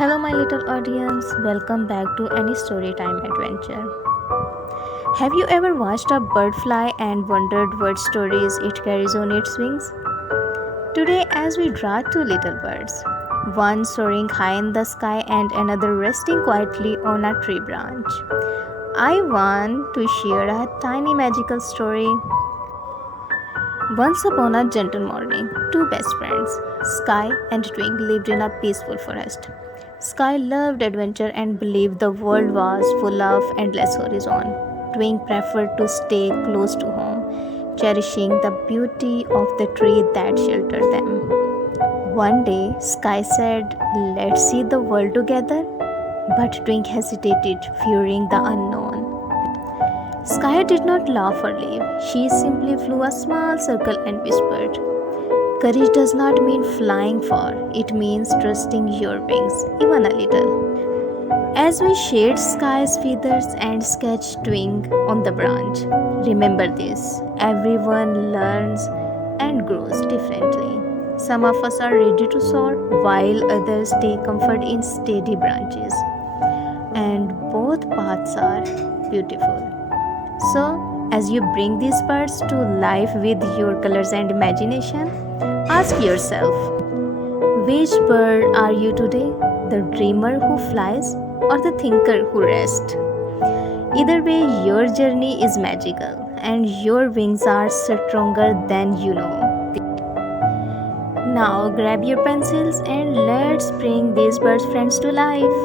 Hello, my little audience. Welcome back to any storytime adventure. Have you ever watched a bird fly and wondered what stories it carries on its wings? Today, as we draw two little birds, one soaring high in the sky and another resting quietly on a tree branch, I want to share a tiny magical story. Once upon a gentle morning, two best friends, Sky and Twink, lived in a peaceful forest. Sky loved adventure and believed the world was full of endless horizon. Twink preferred to stay close to home, cherishing the beauty of the tree that sheltered them. One day, Sky said, "Let's see the world together." But Twink hesitated, fearing the unknown. Sky did not laugh or leave. She simply flew a small circle and whispered, "Courage does not mean flying far, it means trusting your wings, even a little." As we shaded Sky's feathers and sketched Twink on the branch, remember this: everyone learns and grows differently. Some of us are ready to soar, while others take comfort in steady branches. And both paths are beautiful. So, as you bring these birds to life with your colors and imagination, ask yourself, which bird are you today? The dreamer who flies or the thinker who rests? Either way, your journey is magical and your wings are stronger than you know. Now grab your pencils and let's bring these birds friends to life.